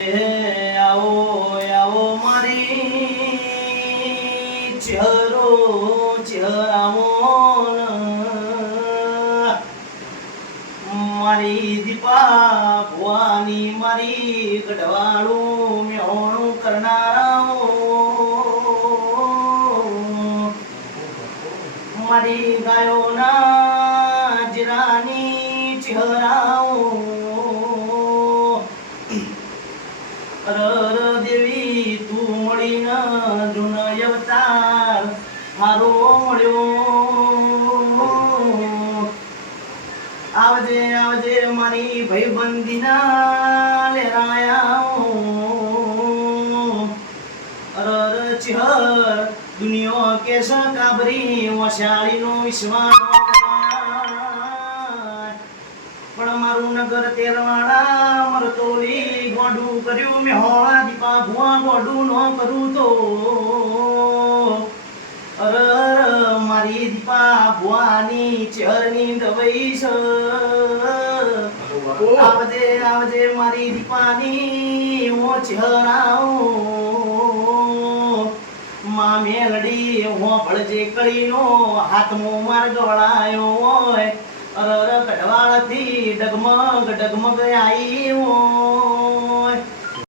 આવો આવો મારી ચહેરો ચહેરાવો. મારી દીપા ભવાની, મારી ગઢવાળું મેહોણું કરનારાઓ મારી ગાયોના જરાની ચહેરાઓ અરર દેવી, તું મળીને જૂનો અવતાર. હારો મળ્યો. આવજે આવજે મારી ભાઈબંધીના લેરાયા ચિહર, દુનિયો કેસ કાબરી વશાળીનો વિશ્વાનો કરાય. પણ મારું નગર તેરવાડા મરતોલી ગોડું કર્યું મેં હોળા દીપા, ભુવા ગોડું ન કરું તો. અર અર, મારી દીપા, ભુવાની ચરની દવાઈ છે આવજે આવજે મારી દીપાની, હું ચહેરાઓ માં મેલડી, હું ભળજે કળીનો હાથમો માર ગવડાયો હોય. અરર કડવાળથી ડગમગ ડગમગ આવ્યો